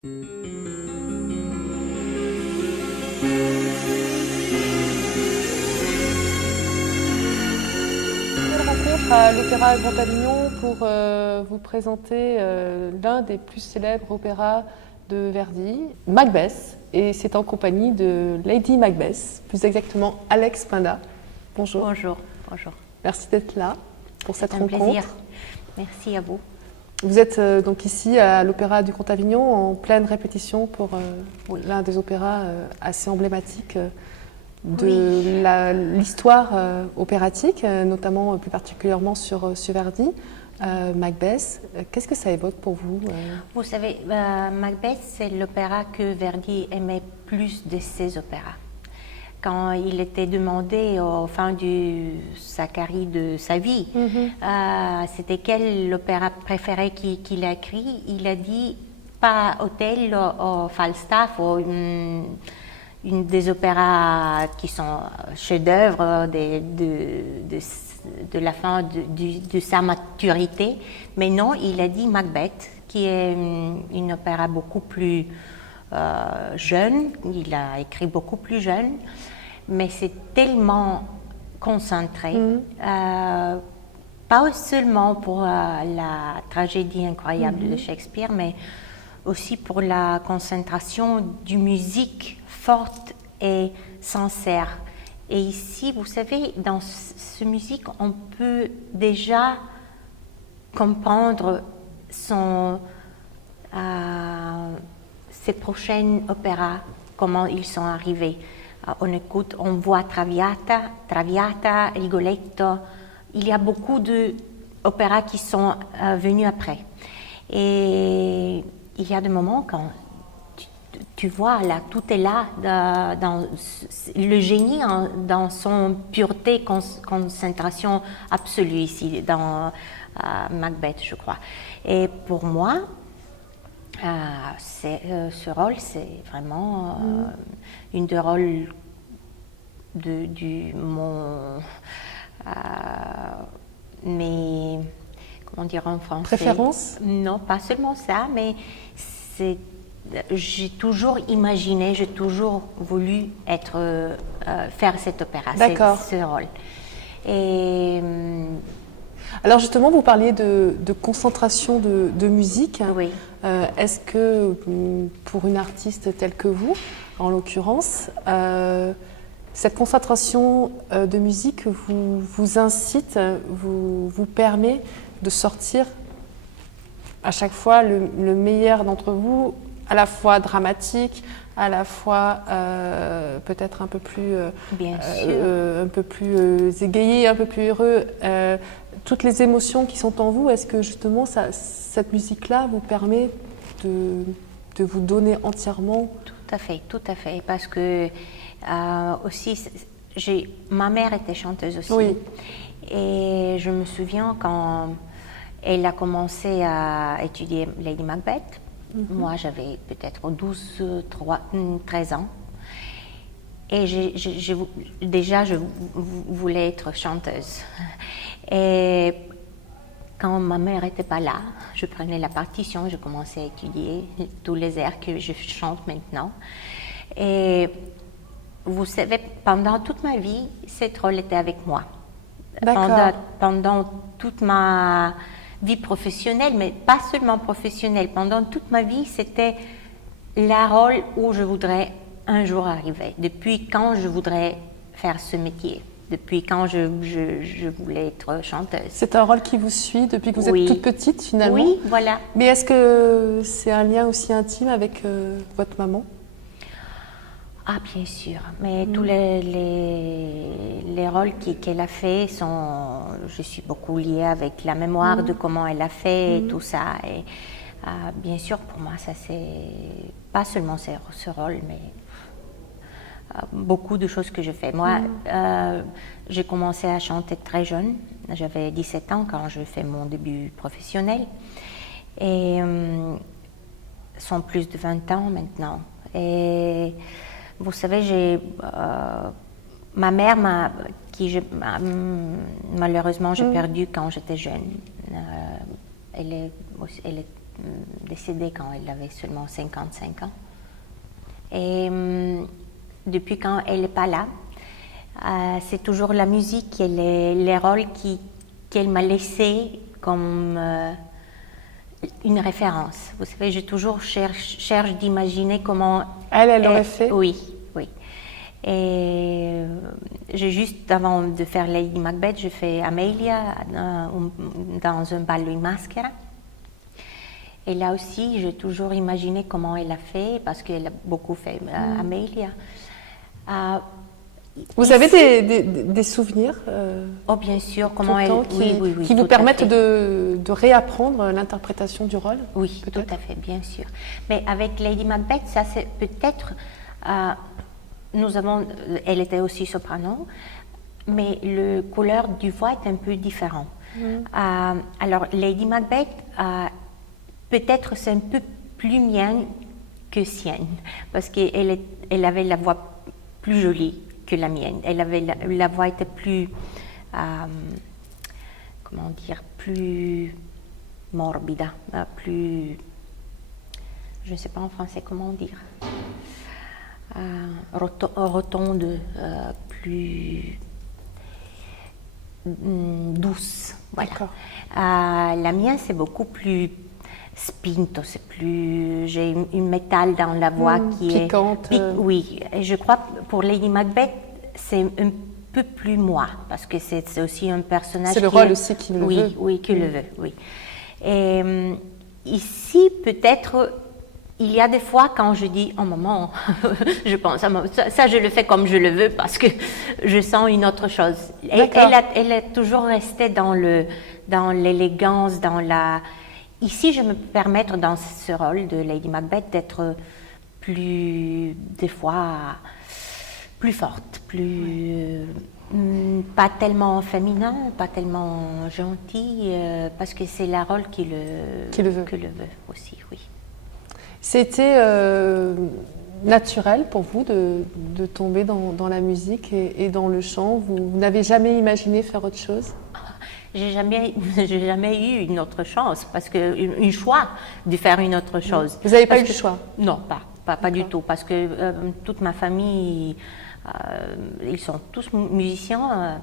Rencontre à l'Opéra Grand Avignon pour vous présenter l'un des plus célèbres opéras de Verdi, Macbeth, et c'est en compagnie de Lady Macbeth, plus exactement Alex Pinda. Bonjour. Bonjour, bonjour. Merci d'être là pour cette rencontre. C'est un plaisir. Merci à vous. Vous êtes donc ici à l'Opéra du Grand Avignon en pleine répétition pour l'un des opéras assez emblématiques de l'histoire opératique, notamment plus particulièrement sur Verdi, Macbeth. Qu'est-ce que ça évoque pour vous Vous savez, Macbeth, c'est l'opéra que Verdi aimait plus de ses opéras. Quand il était demandé au fin de sa carrière, de sa vie, c'était quel opéra préféré qu'il a écrit, il a dit pas Othello ou Falstaff ou une des opéras qui sont chefs-d'œuvre de la fin de sa maturité, mais non, il a dit Macbeth, qui est une opéra beaucoup plus jeune, il a écrit beaucoup plus jeune, mais c'est tellement concentré, pas seulement pour la tragédie incroyable de Shakespeare, mais aussi pour la concentration du musique forte et sincère. Et ici, vous savez, dans ce musique, on peut déjà comprendre ses prochains opéras, comment ils sont arrivés. On écoute, on voit Traviata, Rigoletto. Il y a beaucoup d'opéras qui sont venus après. Et il y a des moments quand tu vois, là, tout est là, dans le génie dans son pureté, concentration absolue ici, dans Macbeth, je crois. Et pour moi, ce rôle, c'est vraiment une des rôles mais comment dire en français? Préférence? Non, pas seulement ça, mais j'ai toujours imaginé, j'ai toujours voulu faire cet opéra, ce rôle. Et alors justement, vous parliez de concentration de musique. Oui. Est-ce que pour une artiste telle que vous, en l'occurrence, cette concentration de musique vous incite, vous permet de sortir à chaque fois le meilleur d'entre vous, à la fois dramatique, à la fois peut-être un peu plus égayé, un peu plus heureux, toutes les émotions qui sont en vous. Est-ce que justement cette musique-là vous permet de vous donner entièrement? Tout à fait, parce que aussi ma mère était chanteuse aussi, oui. Et je me souviens quand elle a commencé à étudier Lady Macbeth. Moi, j'avais peut-être 13 ans. Et déjà, je voulais être chanteuse. Et quand ma mère n'était pas là, je prenais la partition, je commençais à étudier tous les airs que je chante maintenant. Et vous savez, pendant toute ma vie, cette rôle était avec moi. Pendant toute ma vie professionnelle, mais pas seulement professionnelle. Pendant toute ma vie, c'était la rôle où je voudrais un jour arriver. Depuis quand je voudrais faire ce métier. Depuis quand je voulais être chanteuse. C'est un rôle qui vous suit depuis que vous êtes toute petite, finalement? Oui, voilà. Mais est-ce que c'est un lien aussi intime avec votre maman? Ah, bien sûr. Mais tous les rôles qu'elle a fait je suis beaucoup liée avec la mémoire de comment elle a fait et tout ça. Et bien sûr, pour moi, ça c'est pas seulement ce rôle, mais beaucoup de choses que je fais. Moi, j'ai commencé à chanter très jeune. J'avais 17 ans quand je fais mon début professionnel. Et sont plus de 20 ans maintenant. Et vous savez, ma mère malheureusement j'ai perdu quand j'étais jeune. Elle est décédée quand elle avait seulement 55 ans. Et depuis quand elle n'est pas là, c'est toujours la musique et les rôles qu'elle m'a laissés comme une référence. Vous savez, je toujours cherche d'imaginer comment... Elle aurait fait. Oui, oui. Et j'ai juste, avant de faire Lady Macbeth, j'ai fait Amelia dans un bal in maschera. Et là aussi, j'ai toujours imaginé comment elle a fait, parce qu'elle a beaucoup fait Amelia. Vous avez des souvenirs Oh, bien sûr, comment elle... qui vous permettent de réapprendre l'interprétation du rôle? Oui, tout à fait, bien sûr. Mais avec Lady Macbeth, ça c'est peut-être... elle était aussi soprano, mais le couleur du voix est un peu différent. Alors, Lady Macbeth, peut-être c'est un peu plus mienne que sienne, parce qu'elle avait la voix plus jolie que la mienne. La voix était plus, comment dire, plus morbida, plus, je ne sais pas en français comment dire, rotonde, plus douce. Voilà. La mienne, c'est beaucoup plus spinto, c'est plus... J'ai une métal dans la voix qui piquante. Oui, et je crois pour Lady Macbeth, c'est un peu plus moi, parce que c'est aussi un personnage... C'est le rôle aussi qui le veut. Oui, qui le veut, oui. Et ici, peut-être, il y a des fois quand je dis, oh maman, je pense, ça je le fais comme je le veux, parce que je sens une autre chose. Et elle est toujours restée dans l'élégance, dans la... Ici, je me peux permettre dans ce rôle de Lady Macbeth d'être plus, des fois, plus forte, plus pas tellement féminin, pas tellement gentil, parce que c'est la rôle qui le veut aussi, oui. C'était naturel pour vous de tomber dans la musique et dans le chant. Vous n'avez jamais imaginé faire autre chose? J'ai jamais eu une autre chance, parce que un choix de faire une autre chose. Vous n'avez pas eu le choix? Non, pas du tout, parce que toute ma famille, ils sont tous musiciens,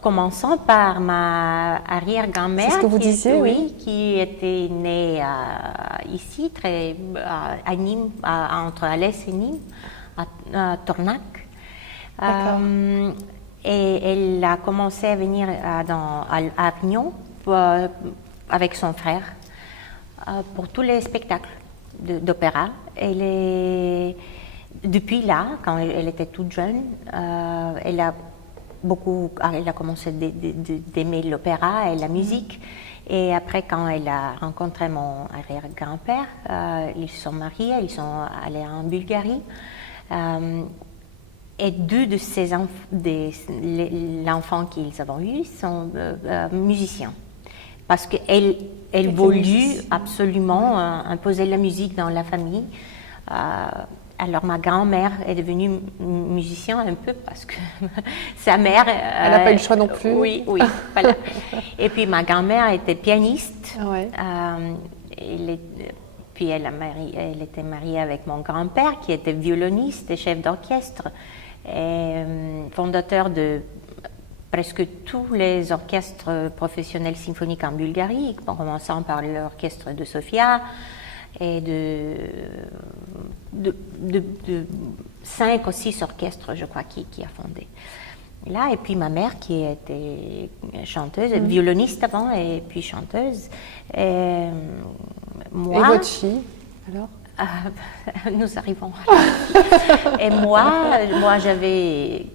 commençant par ma arrière-grand-mère. C'est ce que vous disiez, oui. Qui était née ici, à Nîmes, entre Alès et Nîmes, à Tornac. Et elle a commencé à venir à Avignon avec son frère pour tous les spectacles d'opéra. Depuis là, quand elle était toute jeune, elle a commencé d'aimer l'opéra et la musique. Et après, quand elle a rencontré mon arrière-grand-père, ils se sont mariés, ils sont allés en Bulgarie. Et deux de l'enfant qu'ils ont eu sont musiciens. Parce qu'elle voulut absolument imposer la musique dans la famille. Alors ma grand-mère est devenue musicienne un peu parce que sa mère... Elle n'a pas eu le choix non plus. Oui, voilà. Et puis ma grand-mère était pianiste. Ouais. Puis elle était mariée avec mon grand-père qui était violoniste et chef d'orchestre. Et fondateur de presque tous les orchestres professionnels symphoniques en Bulgarie, en commençant par l'orchestre de Sofia et de 5 ou 6 orchestres, je crois, qui a fondé. Et puis ma mère qui était chanteuse, violoniste avant et puis chanteuse. Et votre fille, alors? Nous arrivons. Et moi j'avais...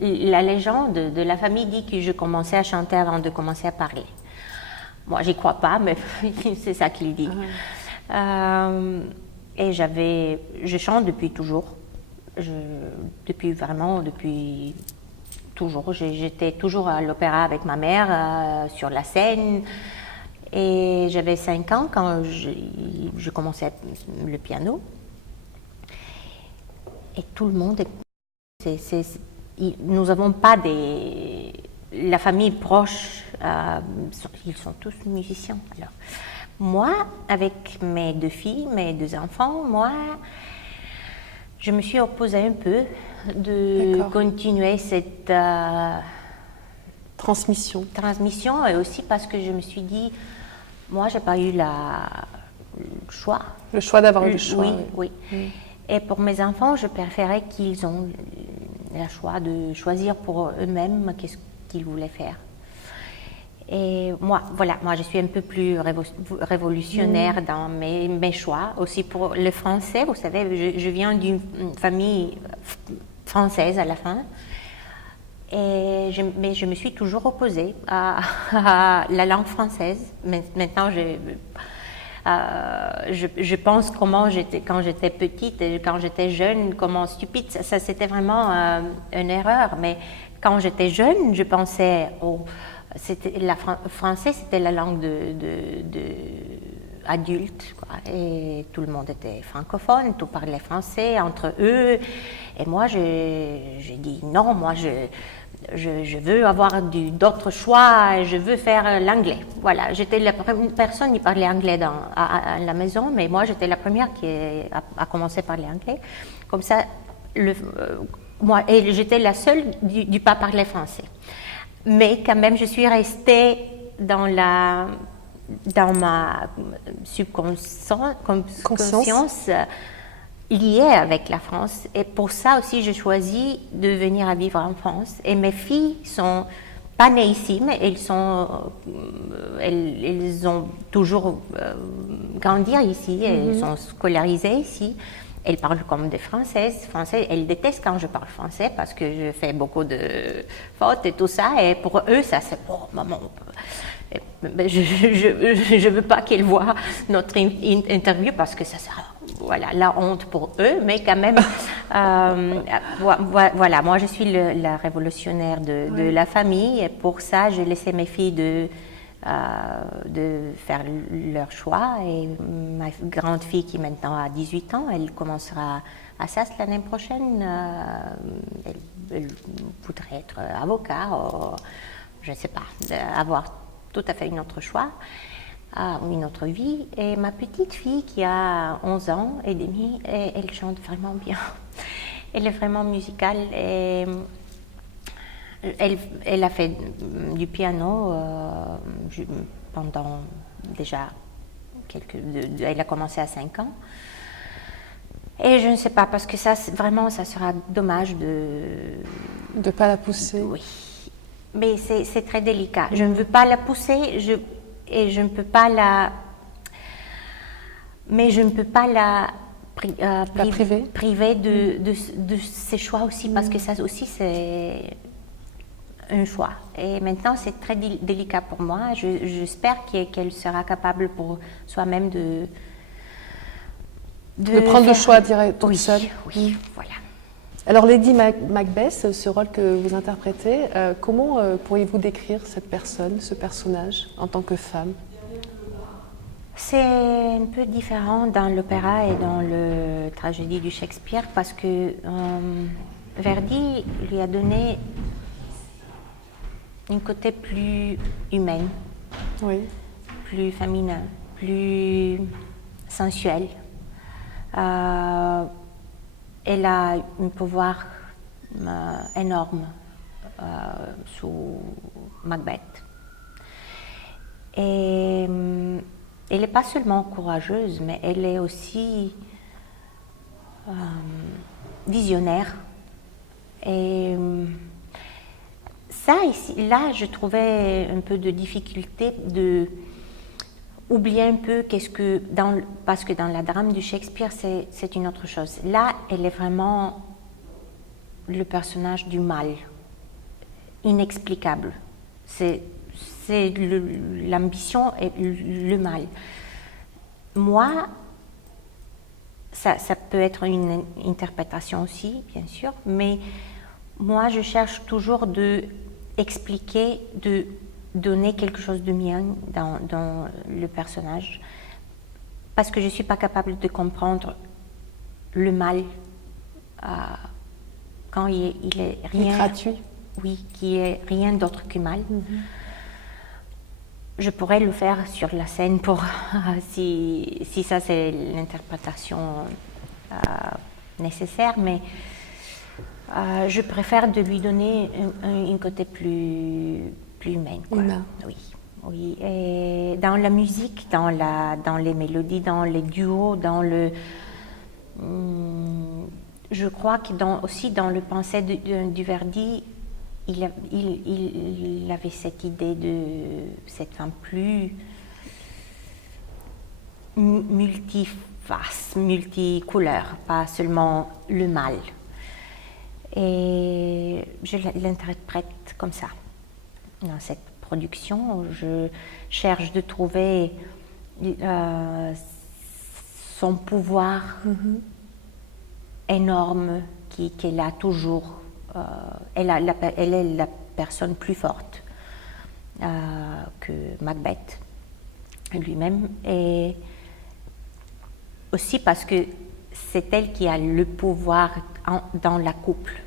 La légende de la famille dit que je commençais à chanter avant de commencer à parler. Moi, j'y crois pas, mais c'est ça qu'il dit. Et je chante depuis toujours. Depuis toujours. J'étais toujours à l'opéra avec ma mère, sur la scène. Et j'avais 5 ans quand je commençais le piano. Et tout le monde nous n'avons pas la famille proche, ils sont tous musiciens. Alors, Moi, avec mes 2 filles, mes 2 enfants, moi, je me suis opposée un peu de continuer cette transmission, et aussi parce que je me suis dit, moi, j'ai pas eu le choix. Le choix d'avoir eu le choix. Oui. Et pour mes enfants, je préférais qu'ils ont le choix de choisir pour eux-mêmes qu'est-ce qu'ils voulaient faire. Et moi, je suis un peu plus révolutionnaire dans mes choix. Aussi pour le français, vous savez, je viens d'une famille française à la fin. Mais je me suis toujours opposée à la langue française. Maintenant, je pense quand j'étais petite, quand j'étais jeune, comment stupide, ça c'était vraiment une erreur. Mais quand j'étais jeune, je pensais, français c'était la langue de adulte, quoi. Et tout le monde était francophone, tout parlait français entre eux. Et moi, j'ai dit non, moi je veux avoir d'autres choix, je veux faire l'anglais. Voilà, j'étais la première personne qui parlait anglais à la maison, mais moi j'étais la première qui a commencé à parler anglais. Comme ça, j'étais la seule du pas parler français. Mais quand même, je suis restée dans ma conscience liée avec la France. Et pour ça aussi, j'ai choisi de venir à vivre en France. Et mes filles sont pas nées ici, mais elles ont toujours grandi ici, elles sont scolarisées ici. Elles parlent comme des Françaises. Elles détestent quand je parle français parce que je fais beaucoup de fautes et tout ça. Et pour eux, ça c'est « Oh, maman ». Je ne veux pas qu'elles voient notre interview parce que ça sera la honte pour eux. Mais quand même, voilà, moi je suis la révolutionnaire de la famille. Et pour ça, j'ai laissé mes filles de faire leur choix. Et ma grande fille qui maintenant a 18 ans, elle commencera à SAS l'année prochaine. Elle voudrait être avocat, je ne sais pas, avoir tout à fait une autre choix, une autre vie. Et ma petite fille qui a 11 ans et demi, elle chante vraiment bien. Elle est vraiment musicale. Et elle a fait du piano pendant déjà elle a commencé à 5 ans. Et je ne sais pas, parce que ça sera dommage de ne pas la pousser. Oui. Mais c'est très délicat. Je ne veux pas la pousser et je ne peux pas mais je ne peux pas la priver de ses choix aussi, parce que ça aussi c'est un choix. Et maintenant c'est très délicat pour moi. J'espère qu'elle sera capable pour soi-même de prendre le choix direct toute seule. Oui, voilà. Alors Lady Macbeth, ce rôle que vous interprétez, comment pourriez-vous décrire cette personne, ce personnage, en tant que femme? C'est un peu différent dans l'opéra et dans la tragédie du Shakespeare, parce que Verdi lui a donné un côté plus humain, plus féminin, plus sensuel. Elle a un pouvoir énorme sous Macbeth. Et elle n'est pas seulement courageuse, mais elle est aussi visionnaire. Et là, je trouvais un peu de difficulté de oublier un peu parce que dans la drame du Shakespeare, c'est une autre chose. Là, elle est vraiment le personnage du mal, inexplicable. C'est l'ambition et le mal. Moi, ça peut être une interprétation aussi, bien sûr, mais moi, je cherche toujours d'expliquer, de donner quelque chose de mien dans le personnage, parce que je ne suis pas capable de comprendre le mal quand il est rien... gratuit. Oui, qui est rien d'autre que mal. je pourrais le faire sur la scène pour si ça c'est l'interprétation nécessaire, mais je préfère de lui donner un côté plus humain. Quoi. Humain. Oui, oui. Et dans la musique, dans les mélodies, dans les duos, je crois que aussi dans le pensée du Verdi, il avait cette idée de cette femme plus multiface, multicouleur, pas seulement le mâle. Et je l'interprète comme ça. Dans cette production, je cherche de trouver son pouvoir énorme qu'elle a toujours. Elle est la personne plus forte que Macbeth lui-même, et aussi parce que c'est elle qui a le pouvoir dans la couple.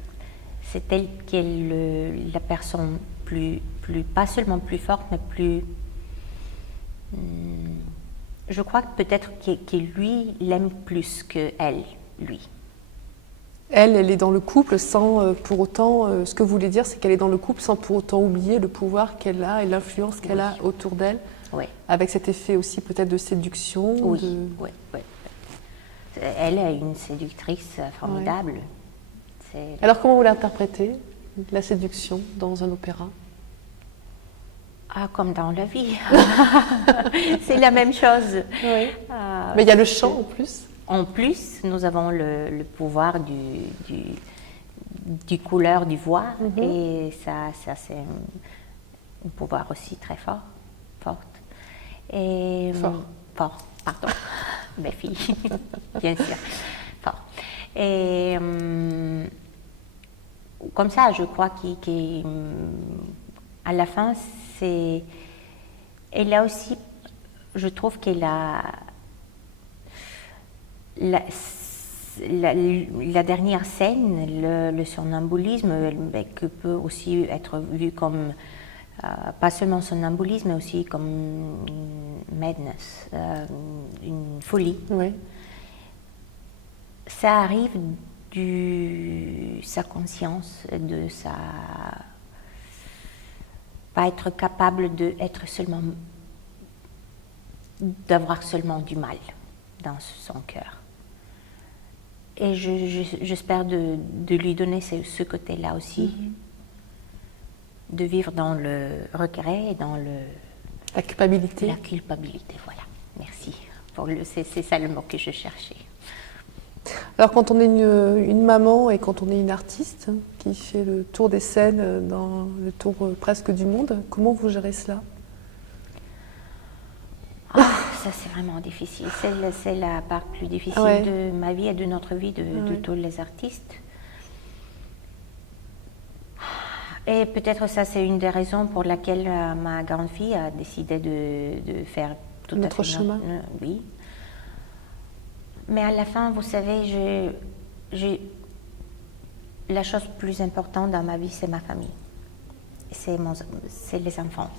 C'est elle qui est la personne pas seulement plus forte, mais plus... je crois que peut-être que lui l'aime plus que elle, lui. Elle est dans le couple sans pour autant... ce que vous voulez dire, c'est qu'elle est dans le couple sans pour autant oublier le pouvoir qu'elle a et l'influence qu'elle a autour d'elle. Oui. Avec cet effet aussi peut-être de séduction. Oui, oui. Elle est une séductrice formidable. Alors comment vous l'interprétez, la séduction dans un opéra? Comme dans la vie. C'est la même chose. Oui. Mais il y a le chant en plus. En plus, nous avons le pouvoir du couleur du voix, et ça c'est un pouvoir aussi très forte. Et fort, pardon, mes filles, bien sûr, fort. Et comme ça, je crois qu'à la fin, elle a aussi, je trouve qu'elle a la dernière scène, le somnambulisme, que peut aussi être vu comme pas seulement somnambulisme, mais aussi comme une madness, une folie. Oui. Ça arrive sa conscience, de sa... pas être capable d'avoir seulement du mal dans son cœur. Et j'espère de lui donner ce côté-là aussi, de vivre dans le regret et dans la culpabilité. La culpabilité, voilà. Merci. C'est ça le mot que je cherchais. Alors quand on est une maman et quand on est une artiste qui fait le tour des scènes, dans le tour presque du monde, comment vous gérez cela? Ça c'est vraiment difficile. C'est la part plus difficile de ma vie et de notre vie, de tous les artistes. Et peut-être ça c'est une des raisons pour laquelle ma grande fille a décidé de faire tout notre chemin. Oui. Mais à la fin, vous savez, la chose plus importante dans ma vie, c'est ma famille. C'est les enfants.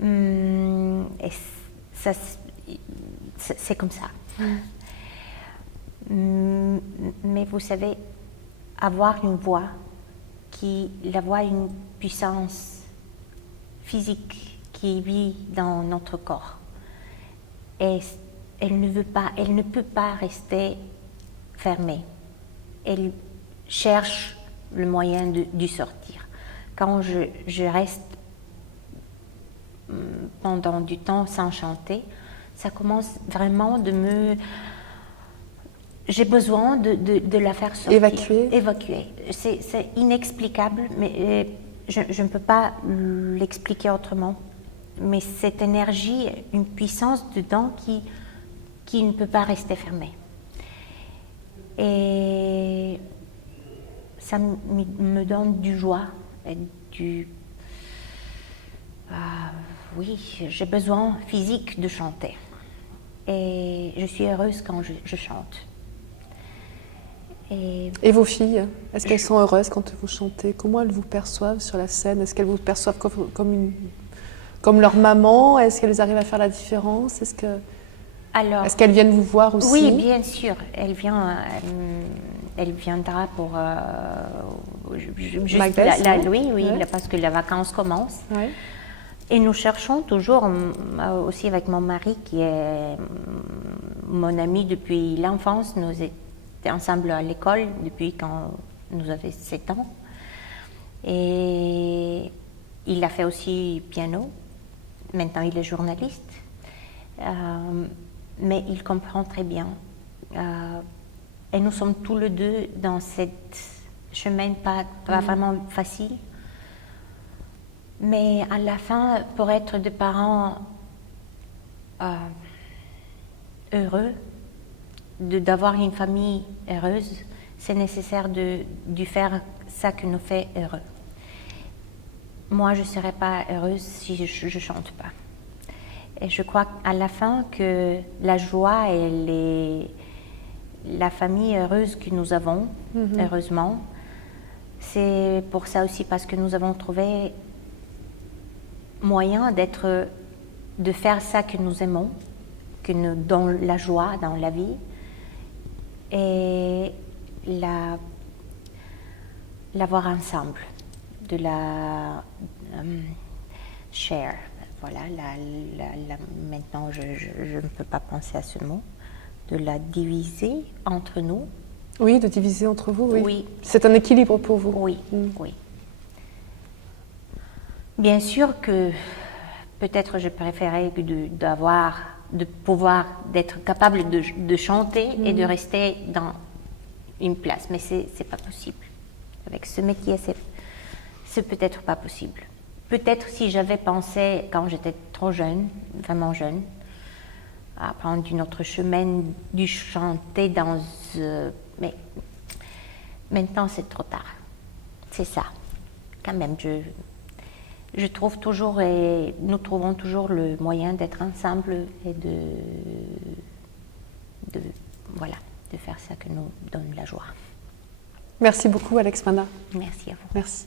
Et ça, c'est comme ça. Mais vous savez, avoir une voix la voix a une puissance physique qui vit dans notre corps. Et elle ne peut pas rester fermée. Elle cherche le moyen de sortir. Quand je reste pendant du temps sans chanter, ça commence vraiment j'ai besoin de la faire sortir. Évacuer. C'est inexplicable, mais je ne peux pas l'expliquer autrement. Mais cette énergie, une puissance dedans qui ne peut pas rester fermée. Et ça me donne du joie et oui, j'ai besoin physique de chanter. Et je suis heureuse quand je chante. Et vos filles, est-ce qu'elles sont heureuses quand vous chantez? Comment elles vous perçoivent sur la scène? Est-ce qu'elles vous perçoivent comme Comme leur maman, est-ce qu'elles arrivent à faire la différence? Est-ce qu'elles viennent vous voir aussi? Oui, bien sûr. Elle viendra pour juste Macbeth, oui, ouais. parce que les vacances commencent. Ouais. Et nous cherchons toujours, aussi avec mon mari, qui est mon ami depuis l'enfance. Nous étions ensemble à l'école depuis quand nous avions 7 ans. Et il a fait aussi piano. Maintenant, il est journaliste. Mais il comprend très bien. Et nous sommes tous les deux dans cette chemin pas vraiment facile. Mais à la fin, pour être des parents heureux, d'avoir une famille heureuse, c'est nécessaire de faire ça qui nous fait heureux. Moi, je ne serais pas heureuse si je ne chante pas. Et je crois à la fin que la joie et la famille heureuse que nous avons, heureusement, c'est pour ça aussi parce que nous avons trouvé moyen de faire ça que nous aimons, que nous donne la joie dans la vie et l'avoir ensemble, de la share. Voilà, maintenant je ne peux pas penser à ce mot, de la diviser entre nous. Oui, de diviser entre vous, oui. Oui. C'est un équilibre pour vous. Oui, oui. Bien sûr que peut-être je préférais d'être capable de chanter et de rester dans une place, mais c'est pas possible. Avec ce métier, c'est peut-être pas possible. Peut-être si j'avais pensé, quand j'étais trop jeune, vraiment jeune, à prendre une autre chemin, du chanter mais maintenant c'est trop tard. C'est ça. Quand même, je trouve toujours, et nous trouvons toujours le moyen d'être ensemble et de faire ça que nous donne la joie. Merci beaucoup, Alex Mana. Merci à vous. Merci.